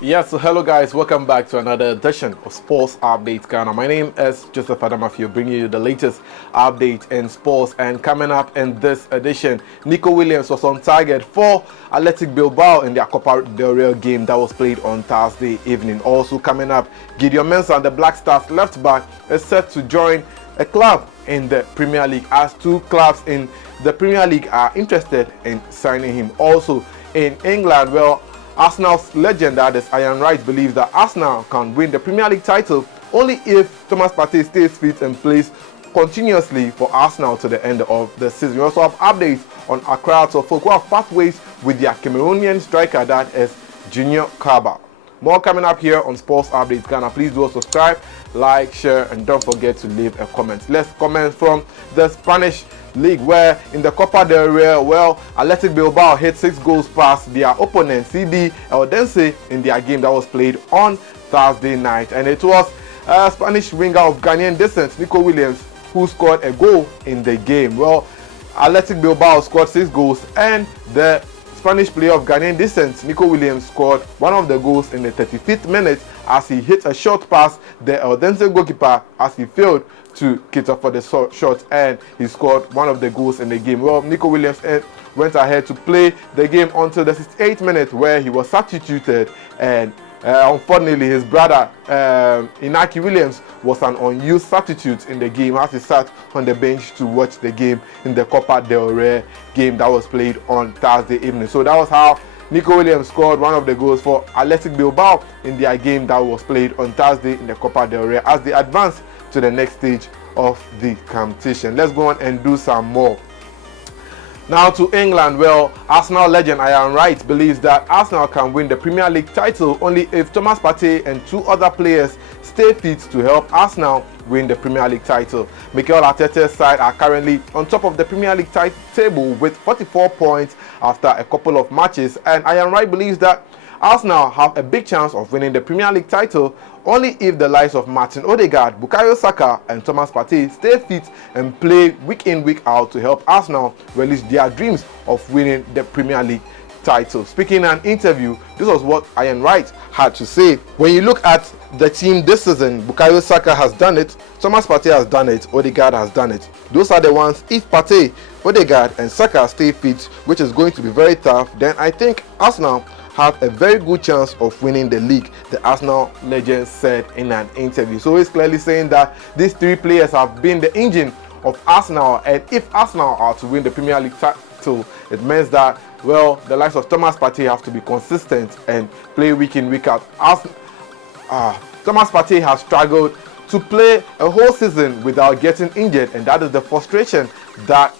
Yes, so hello guys, welcome back to another edition of Sports Update Ghana. My name is Joseph Adamafio, bringing you the latest update in sports. And coming up in this edition, Nico Williams was on target for Athletic Bilbao in their Copa del Rey game that was played on Thursday evening. Also coming up, Gideon Mensah and the Black Stars left back is set to join a club in the Premier League, as two clubs in the Premier League are interested in signing him. Also in England, well, Arsenal's legend, that is Ian Wright, believes that Arsenal can win the Premier League title only if Thomas Partey stays fit and plays continuously for Arsenal to the end of the season. We also have updates on Accra to folk who have pathways with their Cameroonian striker, that is Junior Kaba. More coming up here on Sports Updates Ghana. Please do subscribe, like, share, and don't forget to leave a comment. Let's comment from the Spanish League, where in the Copa del Rey, well, Athletic Bilbao hit 6 goals past their opponent CD Eldense in their game that was played on Thursday night, and it was Spanish winger of Ghanaian descent Nico Williams who scored a goal in the game. Well, Athletic Bilbao scored 6 goals, and the Spanish player of Ghanaian descent Nico Williams scored one of the goals in the 35th minute as he hit a short pass the Eldense goalkeeper as he failed to cater for the shot, and he scored one of the goals in the game. Well, Nico Williams went ahead to play the game until the 68th minute, where he was substituted, and unfortunately his brother Inaki Williams was an unused substitute in the game as he sat on the bench to watch the game in the Copa del Rey game that was played on Thursday evening. So that was how Nico Williams scored one of the goals for Athletic Bilbao in their game that was played on Thursday in the Copa del Rey as they advanced to the next stage of the competition. Let's go on and do some more. Now to England. Well, Arsenal legend Ian Wright believes that Arsenal can win the Premier League title only if Thomas Partey and 2 other players stay fit to help Arsenal win the Premier League title. Mikel Arteta's side are currently on top of the Premier League table with 44 points after a couple of matches, and Ian Wright believes that Arsenal have a big chance of winning the Premier League title only if the likes of Martin Odegaard, Bukayo Saka and Thomas Partey stay fit and play week in, week out to help Arsenal realize their dreams of winning the Premier League title. Speaking in an interview, this was what Ian Wright had to say. When you look at the team this season, Bukayo Saka has done it, Thomas Partey has done it, Odegaard has done it. Those are the ones. If Partey, Odegaard and Saka stay fit, which is going to be very tough, then I think Arsenal have a very good chance of winning the league, the Arsenal legend said in an interview. So he's clearly saying that these 3 players have been the engine of Arsenal, and if Arsenal are to win the Premier League title, it means that, well, the likes of Thomas Partey have to be consistent and play week in, week out. Thomas Partey has struggled to play a whole season without getting injured, and that is the frustration that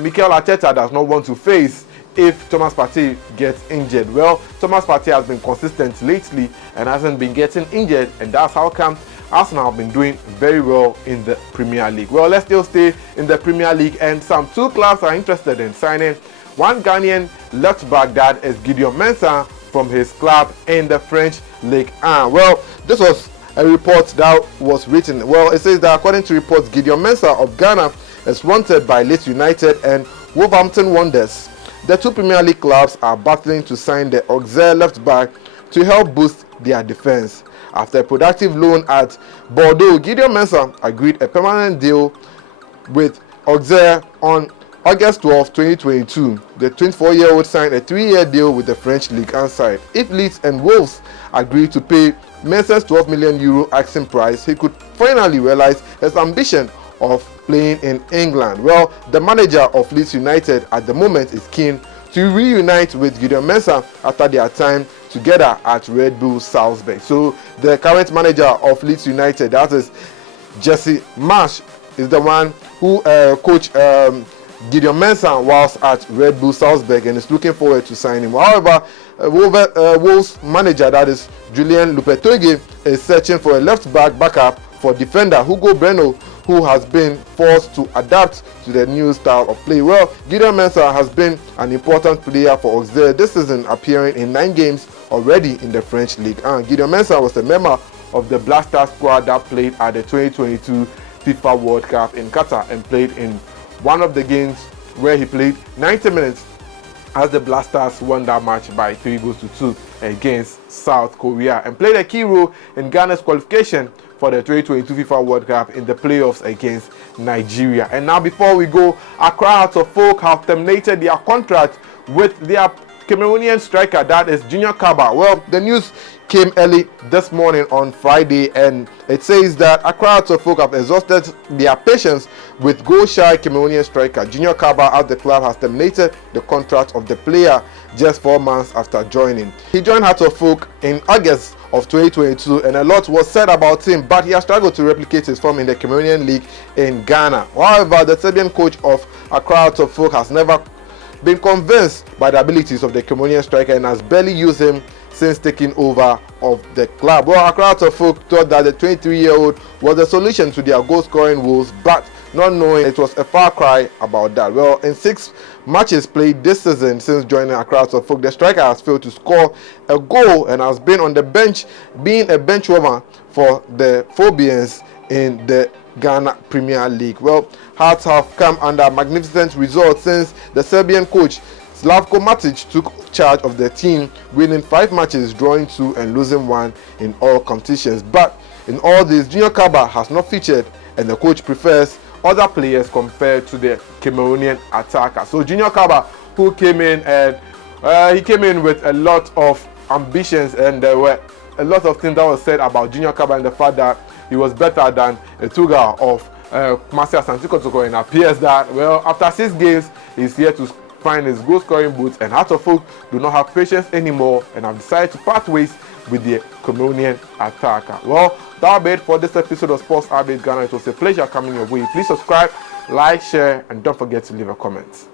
Mikel Arteta does not want to face if Thomas Partey gets injured. Well, Thomas Partey has been consistent lately and hasn't been getting injured, and that's how come Arsenal have been doing very well in the Premier League. Well, let's still stay in the Premier League, and some 2 clubs are interested in signing one Ghanaian left back, that is Gideon Mensah, from his club in the French League 1. Well, this was a report that was written. Well, it says that according to reports, Gideon Mensah of Ghana is wanted by Leeds United and Wolverhampton Wanderers. The 2 Premier League clubs are battling to sign the Auxerre left back to help boost their defense. After a productive loan at Bordeaux, Gideon Mensah agreed a permanent deal with Auxerre on August 12, 2022. The 24-year-old signed a 3-year deal with the French Ligue 1 side. If Leeds and Wolves agreed to pay Mensah's €12 million asking price, he could finally realize his ambition of playing in England. Well, the manager of Leeds United at the moment is keen to reunite with Gideon Mensah after their time together at Red Bull Salzburg. So the current manager of Leeds United, that is Jesse Marsh, is the one who coached Gideon Mensah whilst at Red Bull Salzburg and is looking forward to signing him. However, Wolves manager, that is Julien Lopetegui, is searching for a left back backup for defender Hugo Breno, who has been forced to adapt to the new style of play. Well, Gideon Mensah has been an important player for Auxerre this season, appearing in 9 games already in the French League. Gideon Mensah was a member of the Black Star squad that played at the 2022 FIFA World Cup in Qatar and played in one of the games where he played 90 minutes as the Blasters won that match by 3-2 against South Korea and played a key role in Ghana's qualification for the 2022 FIFA World Cup in the playoffs against Nigeria. And now, before we go, Accra Hearts of Oak have terminated their contract with their Cameroonian striker, that is Junior Kaba. Well, the news came early this morning on Friday, and it says that Accra Hearts of Oak have exhausted their patience with goal-shy Cameroonian striker Junior Kaba, as the club has terminated the contract of the player just 4 months after joining. He joined Hearts of Oak in August of 2022, and a lot was said about him, but he has struggled to replicate his form in the Cameroonian League in Ghana. However, the Serbian coach of Accra Hearts of Oak has never been convinced by the abilities of the Cameroonian striker and has barely used him since taking over of the club. Well, Accra Hearts of Oak thought that the 23-year-old was the solution to their goal-scoring woes, but not knowing it was a far cry about that. Well, in 6 matches played this season since joining Accra Hearts of Oak, the striker has failed to score a goal and has been on the bench, being a bench warmer for the Phobians in the Ghana Premier League. Well, Hearts have come under magnificent results since the Serbian coach Slavko Matic took charge of the team, winning 5 matches, drawing 2 and losing 1 in all competitions. But in all this, Junior Kaba has not featured, and the coach prefers other players compared to the Cameroonian attacker. So Junior Kaba, who came in, and he came in with a lot of ambitions, and there were a lot of things that was said about Junior Kaba and the fact that he was better than a Tuga of Marcia Santikotoko. And it appears that, well, after 6 games, he's here to find his goal scoring boots, and Hearts of Oak do not have patience anymore and have decided to part ways with the Cameroonian attacker. Well, that'll be it for this episode of Sports Update Ghana. It was a pleasure coming your way. Please subscribe, like, share, and don't forget to leave a comment.